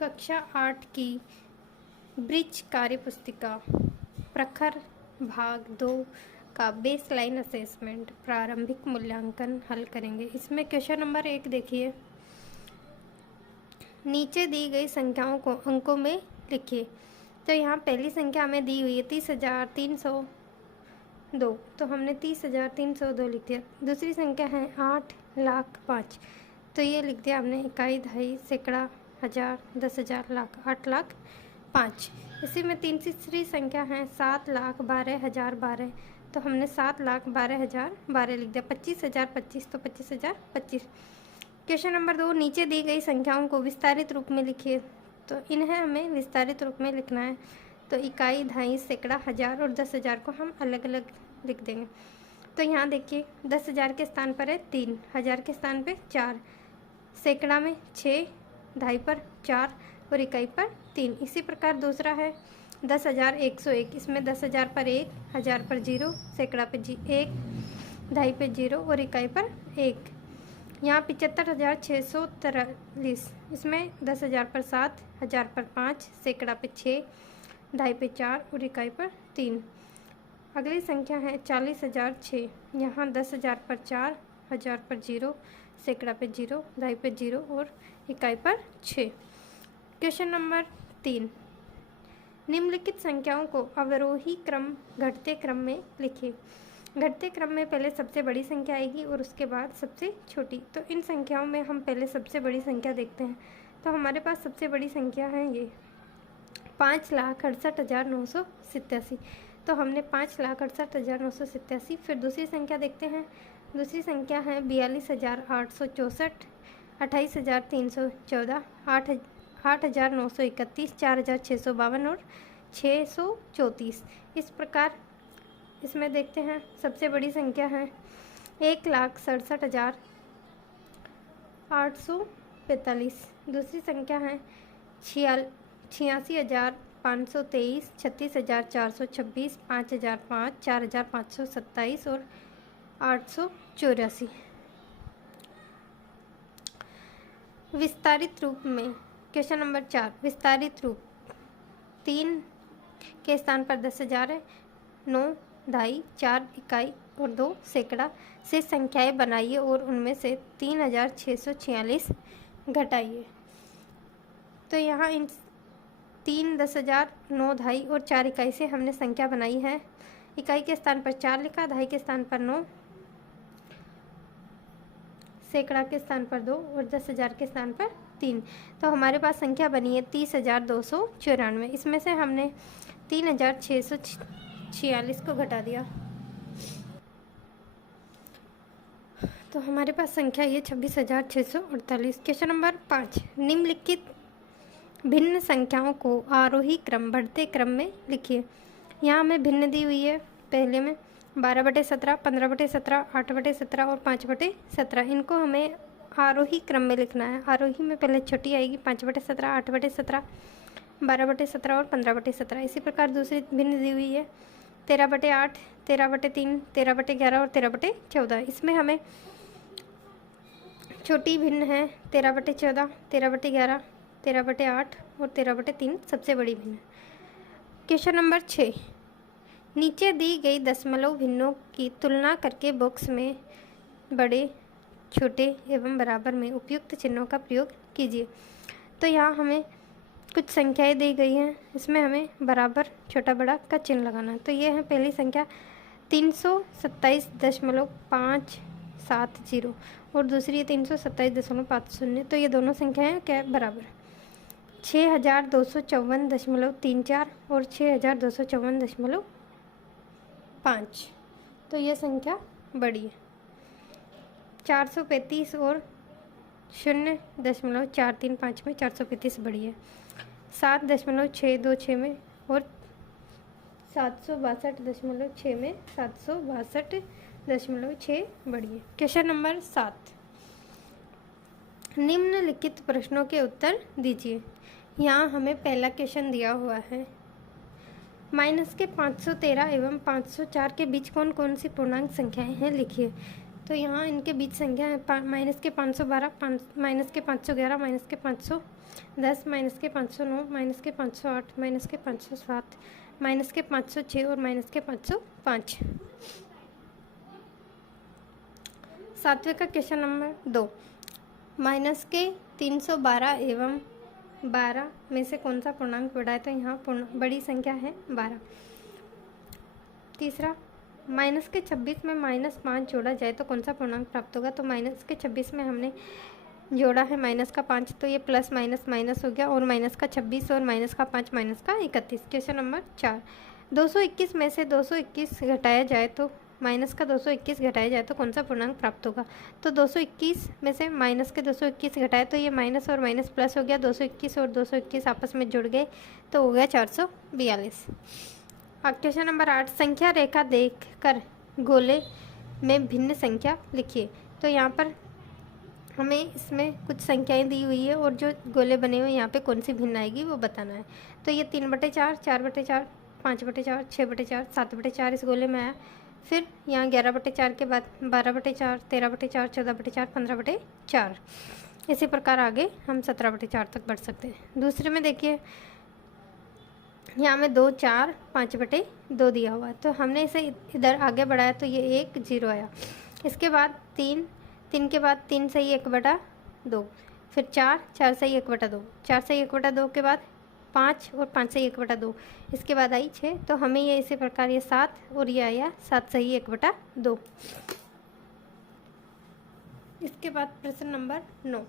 कक्षा 8 की ब्रिज कार्य पुस्तिका प्रखर भाग 2 का बेसलाइन असेसमेंट प्रारंभिक मूल्यांकन हल करेंगे। इसमें क्वेश्चन नंबर 1 देखिए, नीचे दी गई संख्याओं को अंकों में लिखिए। तो यहाँ पहली संख्या हमें दी हुई है 30,302, तो हमने 30,302 लिख दिया। दूसरी संख्या है 8,05,000, तो ये लिख दिया हमने इकाई, दहाई, सैकड़ा, हज़ार, 10,000, लाख, 8,05,000। इसी में तीसरी संख्या है 7,12,012, तो हमने 7,12,012 लिख दिया। 25,025, तो 25,025। क्वेश्चन नंबर 2, नीचे दी गई संख्याओं को विस्तारित रूप में लिखिए। तो इन्हें हमें विस्तारित रूप में लिखना है। तो इकाई, दहाई, सैकड़ा, हज़ार और 10,000 को हम अलग अलग लिख देंगे। तो यहाँ देखिए 10,000 के स्थान पर है 3, हज़ार के स्थान पे 4, सैकड़ा में 6, दहाई पर 4 और इकाई पर 3। इसी प्रकार दूसरा है 10,101, इसमें 10,000 पर 1, हज़ार पर 0, सैकड़ा पे 1, दहाई पे 0 और इकाई पर 1। यहाँ 75,643, इसमें 10,000 पर 7, हज़ार पर 5, सैकड़ा पे 6, दहाई पे 4 और इकाई पर 3। अगली संख्या है 40,006, यहाँ 10,000 पर 4, हज़ार पर 0, सैकड़ा पे 0, दहाई पे 0 और इकाई पर 6। क्वेश्चन नंबर 3, निम्नलिखित संख्याओं को अवरोही क्रम घटते क्रम में लिखिए। घटते क्रम में पहले सबसे बड़ी संख्या आएगी और उसके बाद सबसे छोटी। तो इन संख्याओं में हम पहले सबसे बड़ी संख्या देखते हैं। तो हमारे पास सबसे बड़ी संख्या है ये 5,68,987, तो हमने 5,68,987। फिर दूसरी संख्या देखते हैं। दूसरी संख्या है 42,864, 28,314, 8,931, 4,652 और 634। इस प्रकार इसमें देखते हैं सबसे बड़ी संख्या है 1,67,845। दूसरी संख्या है 86,523, 36,426, 5,005, 4,527 और 884। विस्तारित रूप में क्वेश्चन नंबर 4, विस्तारित रूप 3 के स्थान पर 10,000 है, 9 दहाई, 4 इकाई और 2 सैकड़ा से संख्याएं बनाइए और उनमें से 3,646 घटाइए। तो यहाँ इन 3, 10,000, 9 दहाई और 4 इकाई से हमने संख्या बनाई है। इकाई के स्थान पर 4 लिखा, दहाई के स्थान पर 9, सैकड़ा के स्थान पर 2 और 10,000 के स्थान पर 3। तो हमारे पास संख्या बनी है 30,294। इसमें से हमने 3,646 को घटा दिया, तो हमारे पास संख्या ये 26,648। क्वेश्चन नंबर 5, निम्नलिखित भिन्न संख्याओं को आरोही क्रम बढ़ते क्रम में लिखिए। यहाँ हमें भिन्न दी हुई है। पहले में 12/17, 15/17, 8/17 और 5/17। इनको हमें आरोही क्रम में लिखना है। आरोही में पहले छोटी आएगी 5/17, 8/17, 12/17 और 15/17। इसी प्रकार दूसरी भिन्न दी हुई है 13/8, 13/3, 13/11 और 13/14। इसमें हमें छोटी भिन्न है 13/14, 13/11, 13/8 और 13/3 सबसे बड़ी भिन्न। क्वेश्चन नंबर 6, नीचे दी गई दशमलव भिन्नों की तुलना करके बॉक्स में बड़े, छोटे एवं बराबर में उपयुक्त चिन्हों का प्रयोग कीजिए। तो यहाँ हमें कुछ संख्याएं दी गई हैं, इसमें हमें बराबर, छोटा, बड़ा का चिन्ह लगाना है। तो ये है पहली संख्या 327.570 और दूसरी है 327.50। तो ये दोनों संख्याएं क्या है, बराबर। 6,254.34 और 6,254.5, तो ये संख्या बड़ी है। 435 और 0.435 में 435 बड़ी है। 7.626 में और 762.6 में 762.6 बड़ी है। क्वेश्चन नंबर 7, निम्नलिखित प्रश्नों के उत्तर दीजिए। यहाँ हमें पहला क्वेश्चन दिया हुआ है, माइनस के 513 एवं 504 के बीच कौन कौन सी पूर्णांक संख्याएं हैं, लिखिए। तो यहाँ इनके बीच संख्या है माइनस के 512, माइनस के 511, माइनस के 510, माइनस के 509, माइनस के 508, माइनस के 507, माइनस के 506 और माइनस के 505। सातवें का क्वेश्चन नंबर 2, माइनस के 312 एवं 12 में से कौन सा पूर्णांक बड़ा है? तो यहाँ बड़ी संख्या है 12। तीसरा, माइनस के 26 में -5 जोड़ा जाए तो कौन सा पूर्णांक प्राप्त होगा? तो माइनस के 26 में हमने जोड़ा है माइनस का 5, तो ये प्लस माइनस माइनस हो गया, और माइनस का 26 और माइनस का 5 माइनस का 31। क्वेश्चन नंबर 4, 221 में से 221 घटाया जाए तो माइनस का 221 घटाया जाए तो कौन सा पूर्णांक प्राप्त होगा? तो 221 में से माइनस के 221 घटाए तो ये माइनस और माइनस प्लस हो गया, 221 और 221 आपस में जुड़ गए तो हो गया 442। क्वेश्चन नंबर 8, संख्या रेखा देखकर गोले में भिन्न संख्या लिखिए। तो यहाँ पर हमें इसमें कुछ संख्याएं दी हुई है और जो गोले बने हुए हैं यहाँ पे कौन सी भिन्न आएगी वो बताना है। तो ये 3/4, 4/4, 5/4, 6/4, 7/4 इस गोले में आया। फिर यहाँ 11/4 के बाद 12/4, 13/4, 14/4, 15/4। इसी प्रकार आगे हम 17/4 तक बढ़ सकते हैं। दूसरे में देखिए यहाँ में 2, 4, 5/2 दिया हुआ है, तो हमने इसे इधर आगे बढ़ाया तो ये 1 0 आया। इसके बाद 3 के बाद 3 सही 1/2, फिर 4 सही 1/2, 4 सही 1/2 के बाद 5 और 5 सही 1/2, इसके बाद आई 6, तो हमें ये इसी प्रकार ये 7 और ये आया 7 सही 1/2। इसके बाद प्रश्न नंबर 9,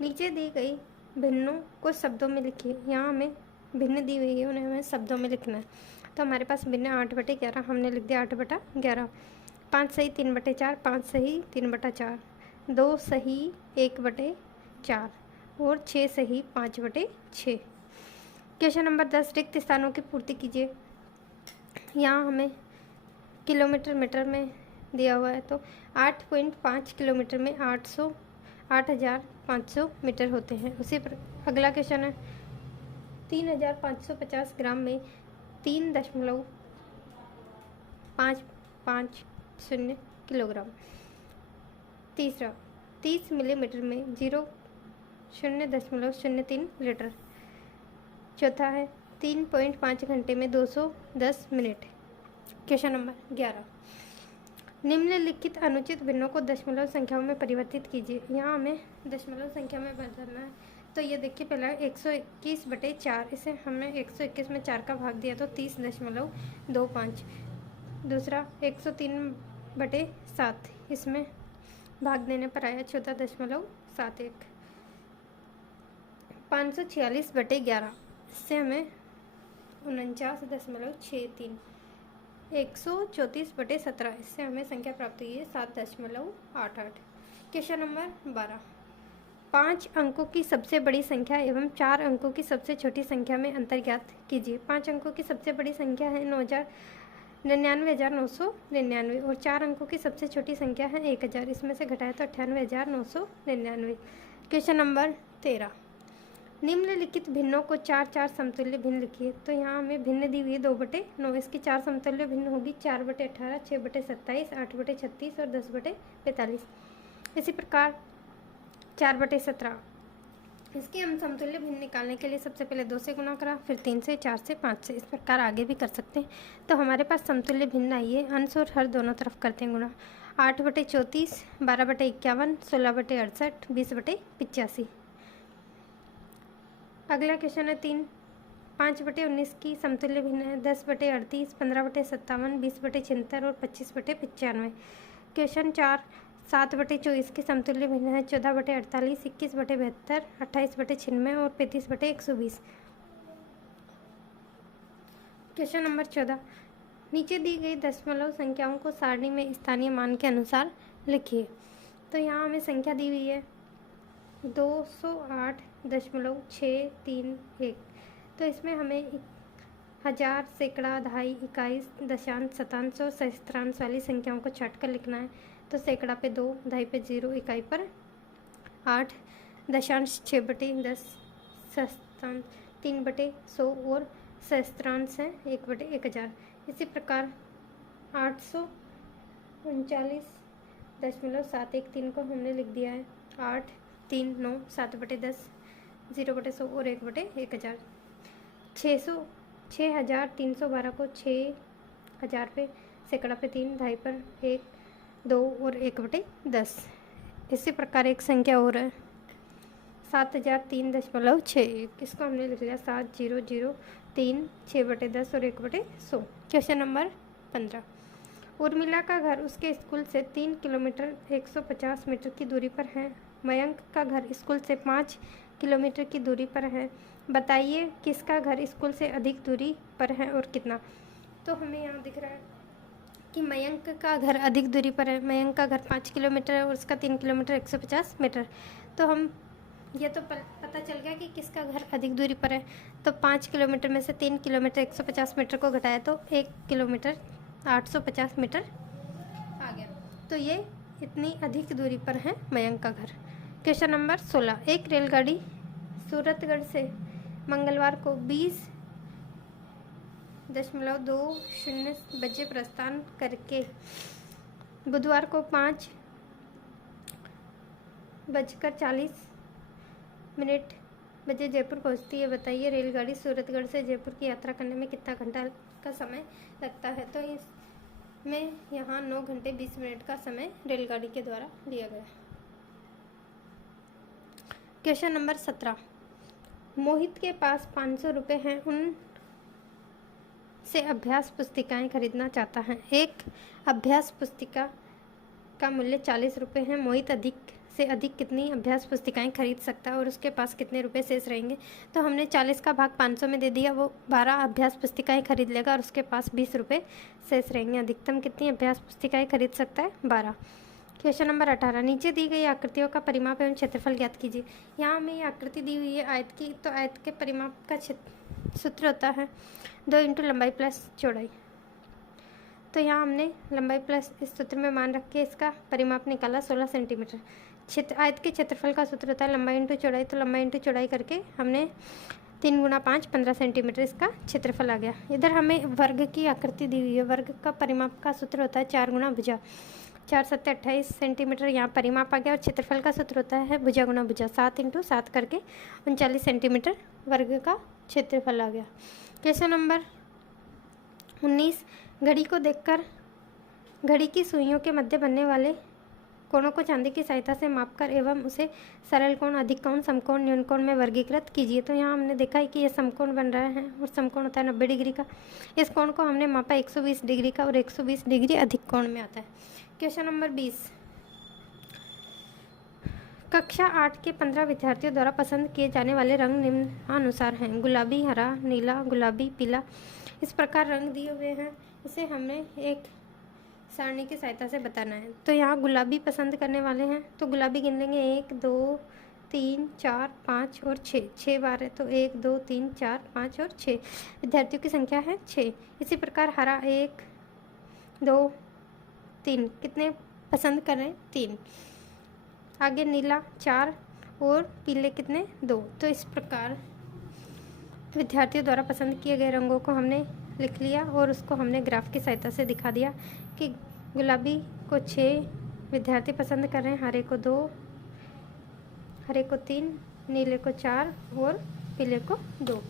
नीचे दी गई भिन्नों को शब्दों में लिखिए। यहाँ हमें भिन्न दी हुई है, उन्हें हमें शब्दों में लिखना है। तो हमारे पास भिन्न 8/11, हमने लिख दिया 8/11, 5 सही 3/4, 5 सही 3/4, 2 सही 1/4 और 6 सही 5/6। क्वेश्चन नंबर 10, रिक्त स्थानों की पूर्ति कीजिए। यहाँ हमें किलोमीटर मीटर में दिया हुआ है, तो 8.5 किलोमीटर में 8,500 मीटर होते हैं। उसी पर अगला क्वेश्चन है, 3,550 ग्राम में 3.550 किलोग्राम। तीसरा, 30 मिलीमीटर में 0.03 लीटर। चौथा है 3.5 घंटे में 210 मिनट। क्वेश्चन नंबर 11, निम्नलिखित अनुचित भिन्नों को दशमलव संख्याओं में परिवर्तित कीजिए। यहाँ हमें दशमलव संख्या में बदलना है। तो ये देखिए, पहला 121/4, इसे हमने 121 में 4 का भाग दिया तो 30.25। दूसरा 103/7, इसमें भाग देने पर आया 14.71। 546/11, इससे हमें 49.63। 134/17, इससे हमें संख्या प्राप्त हुई है 7.88। क्वेश्चन नंबर 12, 5 अंकों की सबसे बड़ी संख्या एवं 4 अंकों की सबसे छोटी संख्या में अंतर ज्ञात कीजिए। 5 अंकों की सबसे बड़ी संख्या है 99,999 और 4 अंकों की सबसे छोटी संख्या है 1000, इसमें से घटाए तो 98,999। क्वेश्चन नंबर 13, निम्नलिखित भिन्नों को 4 समतुल्य भिन्न लिखिए। तो यहाँ हमें भिन्न दी हुई है 2/9, इसकी 4 समतुल्य भिन्न होगी 4/18, 6/27, 8/36 और 10/45। इसी प्रकार 4/17, इसकी हम समतुल्य भिन्न निकालने के लिए सबसे पहले 2 से गुना करा, फिर 3 से, 4 से, 5 से, इस प्रकार आगे भी कर सकते हैं। तो हमारे पास समतुल्य भिन्न आई है, अंश और हर दोनों तरफ करते हैं गुना। 8/34, 12/51, 16/68, 20/85। अगला क्वेश्चन है 3, 5/19 की समतुल्य भिन्न है 10/38, 15/57, 20/76 और 25/95। क्वेश्चन 4, 7/24 की समतुल्य भिन्न है 14/48, 21/72, 28/96 और 35/120। क्वेश्चन नंबर 14, नीचे दी गई दशमलव संख्याओं को सारणी में स्थानीय मान के अनुसार लिखिए। तो यहाँ हमें संख्या दी हुई है 208.631। तो इसमें हमें 1000, सैकड़ा, दहाई, इकाई, दशांश, शतांश और सहस्त्रांश वाली संख्याओं को छाट कर लिखना है। तो सैकड़ा पे 2, दहाई पे 0, इकाई पर 8, दशांश 6/10, शतांश 3/100 और सहस्त्रांश है 1/1000। इसी प्रकार 839 0.713 को हमने लिख दिया है 8, 3, 9, 7/10, 0/100 और 1/1000। 6,312 को 6,000 पे, सैकड़ा पे 3, ढाई पर 1, 2 और 1/10। इसी प्रकार एक संख्या और है 7,003.61। इसको हमने लिख लिया 7,003, 6/10 और 1/100। Question number 15। उर्मिला का घर उसके स्कूल से 3 किलोमीटर 150 मीटर की दूरी पर है। मयंक का घर स्कूल से 5 किलोमीटर की दूरी पर है। बताइए किसका घर स्कूल से अधिक दूरी पर है और कितना। तो हमें यहाँ दिख रहा है कि मयंक का घर अधिक दूरी पर है। मयंक का घर 5 किलोमीटर है और उसका 3 किलोमीटर 150 मीटर। तो हम ये तो पता चल गया कि किसका घर अधिक दूरी पर है। तो 5 किलोमीटर में से 3 किलोमीटर 150 मीटर को घटाया तो 1 किलोमीटर 850 मीटर आ गया। तो ये इतनी अधिक दूरी पर है मयंक का घर। Question number 16। एक रेलगाड़ी सूरतगढ़ से मंगलवार को 20.20 बजे प्रस्थान करके बुधवार को 5:40 बजे जयपुर पहुंचती है। बताइए रेलगाड़ी सूरतगढ़ से जयपुर की यात्रा करने में कितना घंटा का समय लगता है। तो इसमें यहाँ 9 घंटे 20 मिनट का समय रेलगाड़ी के द्वारा लिया गया। Question number 17। मोहित के पास 500 रुपये हैं, उन से अभ्यास पुस्तिकाएं खरीदना चाहता है। एक अभ्यास पुस्तिका का मूल्य 40 रुपये है। मोहित अधिक से अधिक कितनी अभ्यास पुस्तिकाएं खरीद सकता है और उसके पास कितने रुपए शेष रहेंगे। तो हमने 40 का भाग 500 में दे दिया, वो 12 अभ्यास पुस्तिकाएं खरीद लेगा और उसके पास 20 रुपये शेष रहेंगे। अधिकतम कितनी अभ्यास पुस्तिकाएं खरीद सकता है, 12। Question number 18। नीचे दी गई आकृतियों का परिमाप एवं क्षेत्रफल ज्ञात कीजिए। यहाँ हमें ये आकृति दी हुई है आयत की। तो आयत के परिमाप का सूत्र होता है 2 × लंबाई प्लस चौड़ाई। तो यहाँ हमने लंबाई प्लस इस सूत्र में मान रख के इसका परिमाप निकाला 16 सेंटीमीटर। आयत के क्षेत्रफल का सूत्र होता है लंबाई × चौड़ाई। तो लंबाई × चौड़ाई करके हमने 3 × 5 15 सेंटीमीटर इसका क्षेत्रफल आ गया। इधर हमें वर्ग की आकृति दी हुई है। वर्ग का परिमाप का सूत्र होता है 4 × भुजा। 4 × 7 = 28 सेंटीमीटर यहाँ परिमाप आ गया। और क्षेत्रफल का सूत्र होता है भुजा × भुजा। 7 × 7 करके 39 सेंटीमीटर वर्ग का क्षेत्रफल आ गया। Question number 19। घड़ी को देखकर घड़ी की सुइयों के मध्य बनने वाले कोणों को चांदी की सहायता से मापकर एवं उसे सरल कोण, अधिक कोण, समकोण, न्यून कोण में वर्गीकृत कीजिए। तो यहाँ हमने देखा है कि यह समकोण बन रहा है और समकोण होता है 90 डिग्री का। इस कोण को हमने मापा 120 डिग्री का और 120 डिग्री अधिक कोण में आता है। Question number 20। कक्षा 8 के 15 विद्यार्थियों द्वारा पसंद किए जाने वाले रंग निम्नानुसार हैं। गुलाबी, हरा, नीला, गुलाबी, पीला। इस प्रकार रंग दिए हुए हैं। इसे हमने एक सारणी की सहायता से बताना है। तो यहाँ गुलाबी पसंद करने वाले हैं तो गुलाबी गिन लेंगे 1, 2, 3, 4, 5 और 6। 6 बार है तो 1, 2, 3, 4, 5 और 6 विद्यार्थियों की संख्या है 6। इसी प्रकार हरा 1, 2, 3 कितने पसंद कर रहे हैं, 3। आगे नीला 4 और पीले कितने, 2। तो इस प्रकार विद्यार्थियों द्वारा पसंद किए गए रंगों को हमने लिख लिया और उसको हमने ग्राफ की सहायता से दिखा दिया कि गुलाबी को 6 विद्यार्थी पसंद कर रहे हैं, हरे को 2, हरे को 3, नीले को 4 और पीले को 2।